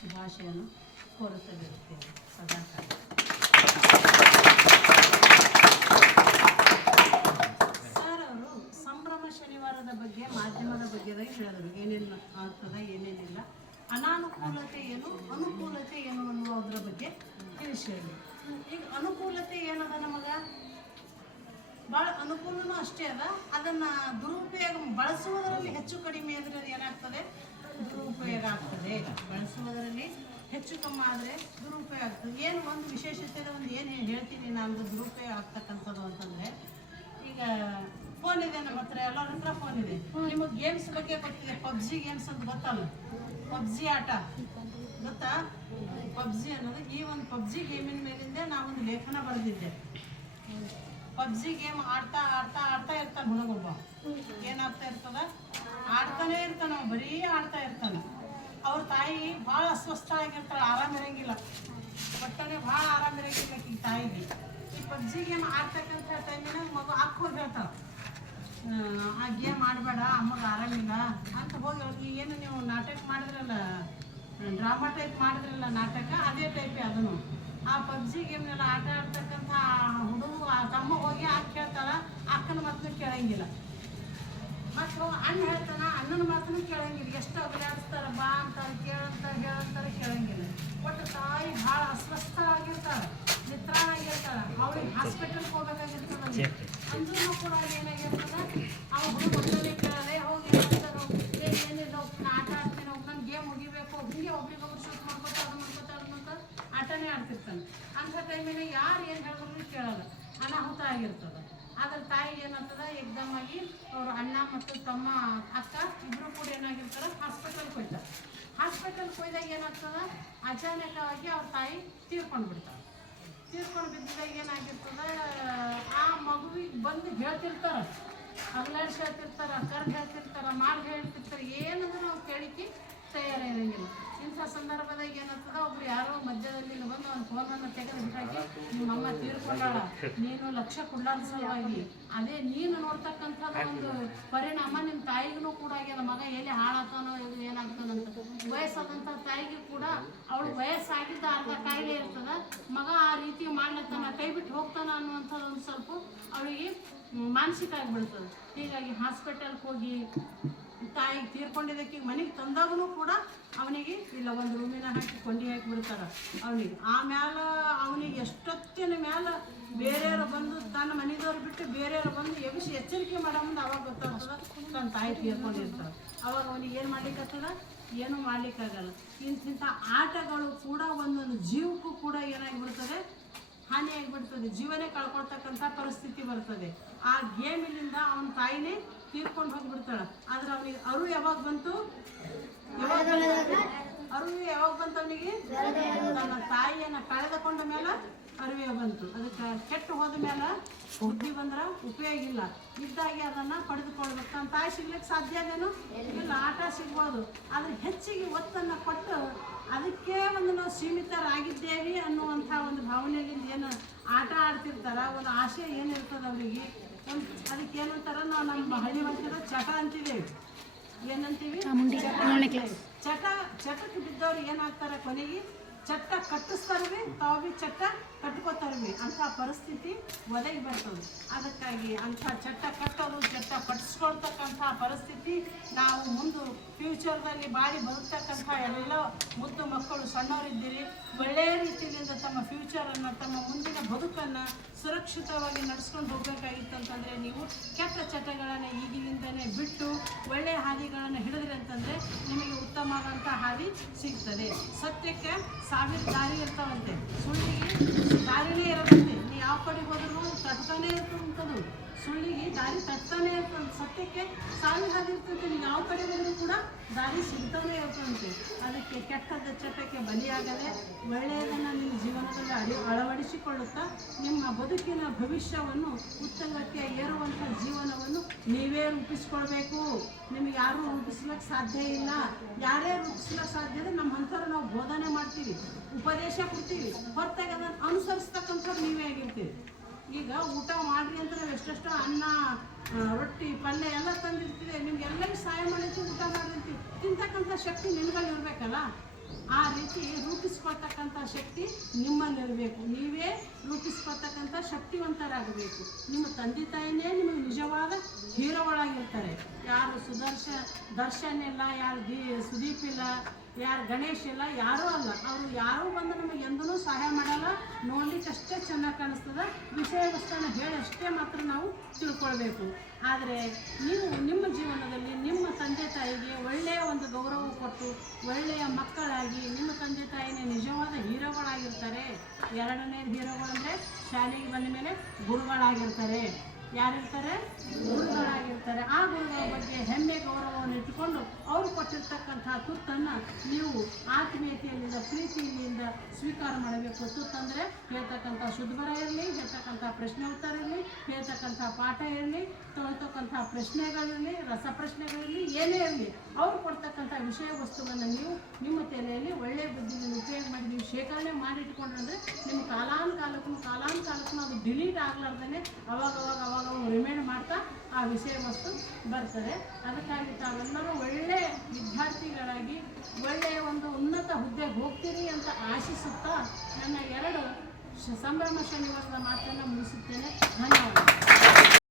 ಶುಭಾಶಯನು ಕೋರುತ್ತಲಿರುತ್ತೇನೆ ಸದಾಕಾಲ. ಸರ್ ಅವರು ಸಂಭ್ರಮ ಶನಿವಾರದ ಬಗ್ಗೆ, ಮಾಧ್ಯಮದ ಬಗ್ಗೆ ಹೇಳಿದರು. ಏನೇನು ಆಗ್ತದ, ಏನೇನಿಲ್ಲ. ಅನಾನುಕೂಲತೆ ಏನು, ಅನುಕೂಲತೆ ಏನು ಅನ್ನುವುದರ ಬಗ್ಗೆ ತಿಳಿಸಿ ಹೇಳಿ ಈಗ ಅನುಕೂಲತೆ ಏನದ ನಮಗ? ಭಾಳ ಅನುಕೂಲನೂ ಅಷ್ಟೇ ಅದ. ಅದನ್ನ ದುರುಪಯೋಗ ಬಳಸುವುದರಲ್ಲಿ ಹೆಚ್ಚು ಕಡಿಮೆ ಅಂದರೆ ಅದು ಏನಾಗ್ತದೆ? ದುರುಪಯೋಗ ಆಗ್ತದೆ ಬಳಸುವುದರಲ್ಲಿ ಹೆಚ್ಚು ಕಮ್ಮಿ ಆದರೆ ದುರುಪಯೋಗ ಆಗ್ತದೆ. ಏನು ಒಂದು ವಿಶೇಷತೆ ಒಂದು ಏನು ಹೇಳ್ತೀನಿ ನಾನು ದುರುಪಯೋಗ ಆಗ್ತಕ್ಕಂಥದ್ದು ಅಂತಂದರೆ, ಈಗ ಫೋನ್ ಇದೆ ನಮ್ಮ ಹತ್ರ, ಎಲ್ಲರ ಹತ್ರ ಫೋನ್ ಇದೆ. ನಿಮಗೆ ಗೇಮ್ಸ್ ಬಗ್ಗೆ ಗೊತ್ತಿದೆ, ಪಬ್ಜಿ ಗೇಮ್ಸ್ ಅಂತ ಗೊತ್ತಲ್ಲ? ಪಬ್ಜಿ ಆಟ. ಗೊತ್ತಾ? ಪಬ್ಜಿ ಅನ್ನೋದು ಈ ಒಂದು ಪಬ್ಜಿ ಗೇಮಿನ ಮೇಲಿಂದ ನಾವೊಂದು ಲೇಖನ ಬರೆದಿದ್ದೆ. ಪಬ್ಜಿ ಗೇಮ್ ಆಡ್ತಾ ಆಡ್ತಾ ಆಡ್ತಾ ಇರ್ತಾ ಹುಡುಗೊಬ್ಬ ಏನಾಗ್ತಾ ಇರ್ತದ? ಆಡ್ತಾನೆ ಇರ್ತಾನ ಬರೀ ಆಡ್ತಾ ಇರ್ತಾನ. ಅವ್ರ ತಾಯಿ ಭಾಳ ಅಸ್ವಸ್ಥ ಆಗಿರ್ತಾಳೆ, ಆರಾಮ ಇರಂಗಿಲ್ಲ. ಒಟ್ಟನೆ ಭಾಳ ಆರಾಮ ಇರಂಗಿಲ್ಲ ಈ ತಾಯಿಗೆ. ಈ ಪಬ್ಜಿ ಗೇಮ್ ಆಡ್ತಕ್ಕಂಥ ಟೈಮಿನಾಗ ಮಗು ಹಾಕೋರ್ ಹೇಳ್ತಾಳೆ, ಆ ಗೇಮ್ ಆಡಬೇಡ ಅಮ್ಮಗೆ ಆರಾಮಿಲ್ಲ ಅಂತ ಹೋಗಿ ಅವ್ರಿಗೆ ಏನು ನೀವು ನಾಟಕ ಮಾಡಿದ್ರಲ್ಲ, ಡ್ರಾಮಾ ಟೈಪ್ ಮಾಡಿದ್ರಲ್ಲ ನಾಟಕ, ಅದೇ ಟೈಪೇ ಅದನ್ನು ಆ ಪಬ್ಜಿ ಗೇಮ್ನೆಲ್ಲ ಆಟ ಆಡ್ತಕ್ಕಂಥ ಹುಡುಗ ತಮ್ಮ ಹೋಗಿ ಆಕೆ ಕೇಳ್ತಾಳ ಅಕ್ಕನ ಮಾತನ್ನು ಕೇಳಂಗಿಲ್ಲ. ಮತ್ತು ಅಣ್ಣ ಹೇಳ್ತಾನ ಅಣ್ಣನ ಮಾತನ್ನು ಕೇಳಂಗಿಲ್ಲ. ಎಷ್ಟು ಅಗಲಾಡಿಸ್ತಾರ ಬಾ ಅಂತಾರೆ ಕೇಳಂತಾರೆ ಹೇಳಂತಾರೆ ಕೇಳಂಗಿಲ್ಲ. ಒಟ್ಟು ತಾಯಿ ಭಾಳ ಅಸ್ವಸ್ಥರಾಗಿರ್ತಾಳೆ ನಿತ್ರಾಣಾಗಿರ್ತಾಳ ಅವಳಿಗೆ ಹಾಸ್ಪಿಟಲ್ಗೆ ಹೋಗ್ಬೇಕಾಗಿರ್ತದೆ ಅಂದ್ರೂ ಕೂಡ ಏನಾಗಿರ್ತದ ಅವ ಹುಡುಗ ಒಂದನೇ ಕೇಳದೆ ಹೋಗಿ ಏ ಏನಿಲ್ಲ ನಾ ಆಟ ಆಡ್ತೀನಿ ಹೋಗಿ ನಾನು ಗೇಮ್ ಮುಗಿಬೇಕು. ಹಿಂಗೆ ಒಬ್ರಿಗೊಬ್ರು ಶೂಟ್ ಮಾಡ್ಕೊತ ಅದು ಮಾಡ್ಕೊತ ಅದು ಮಾಡ್ಕೊತ ಆಟನೇ ಆಡ್ತಿರ್ತಾನೆ ಅಂಥ ಟೈಮಿನ ಯಾರು ಏನು ಹೇಳಿದ್ರು ಕೇಳಲ್ಲ. ಅನಾಹುತ ಆಗಿರ್ತದ. ಆದ್ರೆ ತಾಯಿ ಏನಾಗ್ತದ ಎಕ್ಸಾಮ್ ಆಗಿ ಅವ್ರ ಅಣ್ಣ ಮತ್ತು ತಮ್ಮ ಅಕ್ಕ ಇಬ್ರು ಕೂಡ ಏನಾಗಿರ್ತಾರ ಹಾಸ್ಪಿಟಲ್ಗೆ ಹೋಯ್ತಾರೆ. ಹಾಸ್ಪಿಟಲ್ಗೆ ಹೋಯ್ದಾಗ ಏನಾಗ್ತದ, ಅಚಾನಕವಾಗಿ ಅವ್ರ ತಾಯಿ ತೀರ್ಕೊಂಡು ಬಿಡ್ತಾರೆ ತೀರ್ಕೊಂಡು ಬಿದ್ದಾಗ ಏನಾಗಿರ್ತದ, ಆ ಮಗುವಿಗೆ ಬಂದು ಹೇಳ್ತಿರ್ತಾರ. ಅಲ್ಲಾಡ್ಸಿ ಹೇಳ್ತಿರ್ತಾರ ಕರ್ದು ಹೇಳ್ತಿರ್ತಾರ ಮಾಡಿ ಹೇಳ್ತಿರ್ತಾರ, ಏನಂದ್ರೆ ನಾವು ಕೇಳಿಕೆ ತಯಾರಿರಂಗಿಲ್ಲ ಇಂಥ ಸಂದರ್ಭದಾಗ ಏನಾಗ್ತದ ಒಬ್ರು ಯಾರೋ ಮಧ್ಯದಲ್ಲಿ ಬಂದು ಒಂದು ಫೋನನ್ನು ತೆಗೆದು ಬಿಟ್ಟಾಕಿ ನಿಮ್ಮಮ್ಮ ತೀರ್ಕೊಂಡಾಳ ನೀನು ಲಕ್ಷ ಕೊಡ್ಲಾರ್ದ ಸಲುವಾಗಿ. ಅದೇ ನೀನು ನೋಡ್ತಕ್ಕಂಥ ಒಂದು ಪರಿಣಾಮ ನಿಮ್ಮ ತಾಯಿಗೂ ಕೂಡ ಆಗ್ಯದ. ಮಗ ಎಲ್ಲಿ ಹಾಳಾಗ್ತಾನೋ ಇದು ಏನಾಗ್ತಾನಂತ ವಯಸ್ಸಾದಂಥ ತಾಯಿಗೆ ಕೂಡ ಅವಳು ವಯಸ್ಸಾಗಿದ್ದ ಅರ್ಧ ಕಾಯಿಲೆ ಇರ್ತದ. ಮಗ ಆ ರೀತಿ ಮಾಡ್ಲತ್ತಾನ, ಕೈ ಬಿಟ್ಟು ಹೋಗ್ತಾನ ಅನ್ನುವಂಥದ್ದು ಒಂದು ಸ್ವಲ್ಪ ಅವಳಿಗೆ ಮಾನಸಿಕ ಆಗಿಬಿಡ್ತದೆ. ಹೀಗಾಗಿ ಹಾಸ್ಪಿಟಲ್ಗೆ ಹೋಗಿ ತಾಯಿ ತೀರ್ಕೊಂಡಿದ್ದಕ್ಕೆ ಮನೆಗೆ ತಂದಾಗೂ ಕೂಡ ಅವನಿಗೆ ಇಲ್ಲ, ಒಂದು ರೂಮಿನ ಹಾಕಿ ಕೊಂಡಿ ಹಾಕಿ ಬಿಡ್ತಾರೆ ಅವನಿಗೆ. ಆಮ್ಯಾಲ ಅವನಿಗೆ ಎಷ್ಟೊತ್ತಿನ ಮ್ಯಾಲ ಬೇರೆಯವರು ಬಂದು ತನ್ನ ಮನೆಯವರು ಬಿಟ್ಟು ಬೇರೆಯವರು ಬಂದು ಎಬ್ಬಿಸಿ ಎಚ್ಚರಿಕೆ ಮಾಡೋ ಮುಂದೆ ಅವಾಗ ಗೊತ್ತಾಗ್ತದ ತನ್ನ ತಾಯಿ ತೀರ್ಕೊಂಡಿರ್ತಾರೆ ಅವಾಗ ಅವನಿಗೆ ಏನು ಮಾಡ್ಲಿಕ್ಕತ್ತದ ಏನು ಮಾಡ್ಲಿಕ್ಕಾಗಲ್ಲ. ಇಂತಿಂಥ ಆಟಗಳು ಕೂಡ ಒಂದೊಂದು ಜೀವಕ್ಕೂ ಕೂಡ ಏನಾಗಿಬಿಡ್ತದೆ? ಹಾನಿಯಾಗಿಬಿಡ್ತದೆ. ಜೀವನೇ ಕಳ್ಕೊಳ್ತಕ್ಕಂಥ ಪರಿಸ್ಥಿತಿ ಬರ್ತದೆ. ಆ ಗೇಮಿನಿಂದ ಅವನ ತಾಯಿನೇ ತೀರ್ಕೊಂಡು ಹೋಗ್ಬಿಡ್ತಾಳ. ಆದ್ರೆ ಅವನಿಗೆ ಅರು ಯಾವಾಗ ಬಂತು? ಅರಿವು ಯಾವಾಗ ಬಂತು? ಅವನಿಗೆ? ತನ್ನ ತಾಯಿಯನ್ನ ಕಳೆದುಕೊಂಡ ಮೇಲೆ ಅರಿವೆ ಬಂತು. ಅದಕ್ಕೆ ಕೆಟ್ಟು ಹೋದ ಮೇಲೆ ಬುದ್ಧಿ ಬಂದ್ರೆ ಉಪಯೋಗ ಇಲ್ಲ. ಇದ್ದಾಗೆ ಅದನ್ನ ಪಡೆದುಕೊಳ್ಬೇಕು. ತನ್ನ ತಾಯಿ ಸಿಗ್ಲಿಕ್ಕೆ ಸಾಧ್ಯ ಅದೇನು? ಇಲ್ಲ ಆಟ ಸಿಗ್ಬೋದು. ಆದರೆ ಹೆಚ್ಚಿಗೆ ಒತ್ತನ್ನು ಕೊಟ್ಟು ಅದಕ್ಕೆ ಒಂದು ನಾವು ಸೀಮಿತರಾಗಿದ್ದೇವೆ ಅನ್ನುವಂಥ ಒಂದು ಭಾವನೆಗಿಂದ ಏನು ಆಟ ಆಡ್ತಿರ್ತಾರ? ಒಂದು ಆಸೆ ಏನಿರ್ತದೆ ಅವರಿಗೆ? ಅದಕ್ಕೆ ಏನಂತಾರ ನಾವು ನಮ್ಮ ಹಳ್ಳಿ ಭಾಷೆದ ಚಟ ಅಂತೀವಿ. ಏನಂತೀವಿ? ಚಟ ಚಟಕ್ಕೆ ಬಿದ್ದವ್ರು ಏನಾಗ್ತಾರೆ ಕೊನೆಗೆ? ಚಟ್ಟ ಕಟ್ಟಿಸ್ತಾರೀ ತಾವು ಭೀ ಚಟ್ಟ ಕಟ್ಕೋತಾರೀ ಅಂಥ ಪರಿಸ್ಥಿತಿ ಒದಗಿ ಬರ್ತದೆ. ಅದಕ್ಕಾಗಿ ಅಂಥ ಚಟ್ಟ ಕಟ್ಟೋದು ಚಟ್ಟ ಕಟ್ಟಿಸ್ಕೊಳ್ತಕ್ಕಂಥ ಪರಿಸ್ಥಿತಿ ನಾವು ಮುಂದೆ ಫ್ಯೂಚರ್ದಲ್ಲಿ ಬಾರಿ ಬದುಕ್ತಕ್ಕಂಥ ಎಲ್ಲ ಮುದ್ದು ಮಕ್ಕಳು ಸಣ್ಣವರಿದ್ದೀರಿ, ಒಳ್ಳೆಯ ರೀತಿಯಿಂದ ತಮ್ಮ ಫ್ಯೂಚರನ್ನು ತಮ್ಮ ಮುಂದಿನ ಬದುಕನ್ನು ಸುರಕ್ಷಿತವಾಗಿ ನಡೆಸ್ಕೊಂಡು ಹೋಗಬೇಕಾಗಿತ್ತು ಅಂತಂದರೆ ನೀವು ಕೆಟ್ಟ ಚಟಗಳನ್ನು ಈಗಿನಿಂದನೇ ಬಿಟ್ಟು ಒಳ್ಳೆಯ ಹಾದಿಗಳನ್ನು ಹಿಡಿದ್ರೆ ಅಂತಂದರೆ ನಿಮಗೆ ಉತ್ತಮವಾದಂಥ ಹಾದಿ ಸಿಗ್ತದೆ. ಸತ್ಯಕ್ಕೆ ಸಾವಿರ ದಾರಿ ಇರ್ತಾವಂತೆ ಸುಳ್ಳಿಗೆ ದಾರಿನೇ ಇರದಂತೆ. ನೀವು ಯಾವ ಕಡೆ ಹೋದ್ರೂ ತಟ್ತಾನೆ ಇರ್ತಂಥದ್ದು ಸುಳ್ಳಿಗೆ ದಾರಿ ತಟ್ತಾನೆ ಇರ್ತಂತೆ ಸತ್ಯಕ್ಕೆ ಸಾವಿ ಹಾದಿ ಇರ್ತಂತೆ ನೀವು ಯಾವ ಕಡೆ ಕೂಡ ದಾರಿ ಸಿಗ್ತಾನೆ ಇರ್ತಂತೆ ಅದಕ್ಕೆ ಕೆಟ್ಟದ ಚಟಕ್ಕೆ ಬಲಿಯಾಗದೆ ಒಳ್ಳೆಯದನ್ನು ನಿಮ್ಮ ಜೀವನದಲ್ಲಿ ಅಡಿ ಅಳವಡಿಸಿಕೊಳ್ಳುತ್ತಾ ನಿಮ್ಮ ಬದುಕಿನ ಭವಿಷ್ಯವನ್ನು ಉತ್ತಂಗಕ್ಕೆ ಏರುವಂಥ ಜೀವನವನ್ನು ನೀವೇ ರೂಪಿಸ್ಕೊಳ್ಬೇಕು. ನಿಮಗೆ ಯಾರೂ ರೂಪಿಸ್ಲಿಕ್ಕೆ ಸಾಧ್ಯ ಇಲ್ಲ. ಯಾರೇ ರೂಪಿಸ್ಲಿಕ್ಕೆ ಸಾಧ್ಯ ಇದೆ ನಮ್ಮ ಅಂಥವ್ರು ನಾವು ಬೋಧನೆ ಮಾಡ್ತೀವಿ, ಉಪದೇಶ ಕೊಡ್ತೀವಿ. ಹೊರತಾಗಿ ಅದನ್ನು ಅನುಸರಿಸ್ತಕ್ಕಂಥವ್ರು ನೀವೇ ಆಗಿರ್ತೀವಿ ಈಗ ಊಟ ಮಾಡ್ರಿ ಅಂತ ನಾವು ಎಷ್ಟೆಷ್ಟೋ ಅನ್ನ ರೊಟ್ಟಿ, ಪಲ್ಯ ಎಲ್ಲ ತಂದಿರ್ತೀವಿ. ನಿಮ್ಗೆ ಎಲ್ಲರಿಗೂ ಸಹಾಯ ಮಾಡಿರ್ತೀವಿ ಊಟ ಮಾಡಿರ್ತೀವಿ ತಿಂತಕ್ಕಂಥ ಶಕ್ತಿ ನಿಮ್ಗಲ್ಲಿ ಇರಬೇಕಲ್ಲ? ಆ ರೀತಿ ರೂಪಿಸ್ಕೊಳ್ತಕ್ಕಂಥ ಶಕ್ತಿ ನಿಮ್ಮಲ್ಲಿರಬೇಕು ನೀವೇ ರೂಪಿಸ್ಕೊಳ್ತಕ್ಕಂಥ ಶಕ್ತಿವಂತರಾಗಬೇಕು. ನಿಮ್ಮ ತಂದೆ ತಾಯಿನೇ ನಿಮಗೆ ನಿಜವಾದ ಹೀರೋಗಳಾಗಿರ್ತಾರೆ. ಯಾರು ಸುದರ್ಶ, ದರ್ಶನ್ ಇಲ್ಲ, ಯಾರು ದೀ, ಸುದೀಪ್ ಇಲ್ಲ ಯಾರು ಗಣೇಶ್ ಇಲ್ಲ, ಯಾರೂ ಅಲ್ಲ. ಅವರು ಯಾರೂ ಬಂದು ನಮಗೆ ಎಂದೂ ಸಹಾಯ ಮಾಡಲ್ಲ. ನೋಡ್ಲಿಕ್ಕಷ್ಟೇ ಚೆನ್ನಾಗಿ ಕಾಣಿಸ್ತದೆ. ವಿಷಯ ವಸ್ತುನ ಹೇಳಷ್ಟೇ ಮಾತ್ರ ನಾವು ತಿಳ್ಕೊಳ್ಬೇಕು. ಆದರೆ ನೀವು ನಿಮ್ಮ ಜೀವನದಲ್ಲಿ ನಿಮ್ಮ ತಂದೆ ತಾಯಿಗೆ ಒಳ್ಳೆಯ ಒಂದು ಗೌರವ ಕೊಟ್ಟು, ಒಳ್ಳೆಯ ಮಕ್ಕಳಾಗಿ ನಿಮ್ಮ ತಂದೆ ತಾಯಿನೇ ನಿಜವಾದ ಹೀರೋಗಳಾಗಿರ್ತಾರೆ. ಎರಡನೇ ಹೀರೋಗಳಂದರೆ ಶಾಲೆಗೆ ಬಂದ ಮೇಲೆ ಗುರುಗಳಾಗಿರ್ತಾರೆ. ಯಾರಿರ್ತಾರೆ? ಗುರುಗಳಾಗಿರ್ತಾರೆ. ಆ ಗುರುಗಳ ಬಗ್ಗೆ ಹೆಮ್ಮೆ, ಗೌರವವನ್ನು ಇಟ್ಟುಕೊಂಡು ಅವರು ಕೊಟ್ಟಿರ್ತಕ್ಕಂತಹ ತುತ್ತನ್ನು ನೀವು ಆತ್ಮೀಯತೆಯಲ್ಲಿಂದ ಪ್ರೀತಿಯಿಂದ ಸ್ವೀಕಾರ ಮಾಡಬೇಕು. ತುತ್ತಂದರೆ ಹೇಳ್ತಕ್ಕಂಥ ಶುದ್ಧರ ಇರಲಿ, ಹೇಳ್ತಕ್ಕಂಥ ಪ್ರಶ್ನೆ ಉತ್ತರ ಇರಲಿ, ಹೇಳ್ತಕ್ಕಂಥ ಪಾಠ ಇರಲಿ, ತೊಳ್ತಕ್ಕಂಥ ಪ್ರಶ್ನೆಗಳಿರಲಿ, ರಸಪ್ರಶ್ನೆಗಳಿರಲಿ, ಏನೇ ಇರಲಿ, ಅವ್ರು ಕೊಡ್ತಕ್ಕಂಥ ವಿಷಯ ವಸ್ತುವನ್ನು ನೀವು ನಿಮ್ಮ ತಲೆಯಲ್ಲಿ ಒಳ್ಳೆಯ ಬುದ್ಧಿಯನ್ನು ಉಪಯೋಗ ಮಾಡಿ ನೀವು ಶೇಖರಣೆ ಮಾಡಿಟ್ಕೊಂಡ್ರೆ ನಿಮ್ಮ ಕಾಲಾನುಕಾಲಕ್ಕೂ ಕಾಲಾನುಕಾಲಕ್ಕೂ ಅದು ಡಿಲೀಟ್ ಆಗಲಾರ್ದೇ ಅವಾಗ ಅವಾಗ ಅವಾಗ ರಿಮೈಂಡ್ ಮಾಡ್ತಾ ಆ ವಿಷಯ ವಸ್ತು ಬರ್ತದೆ. ಅದಕ್ಕಾಗಿ ತಾವೆಲ್ಲರೂ ಒಳ್ಳೆಯ ವಿದ್ಯಾರ್ಥಿಗಳಾಗಿ, ಒಳ್ಳೆಯ ಒಂದು ಉನ್ನತ ಹುದ್ದೆಗೆ ಹೋಗ್ತೀರಿ ಅಂತ ಆಶಿಸುತ್ತಾ ನನ್ನ ಎರಡು ಸಂಭ್ರಮ ಶನಿವಾರದ ಮಾತನ್ನು ಮುಗಿಸುತ್ತೇನೆ. ಧನ್ಯವಾದ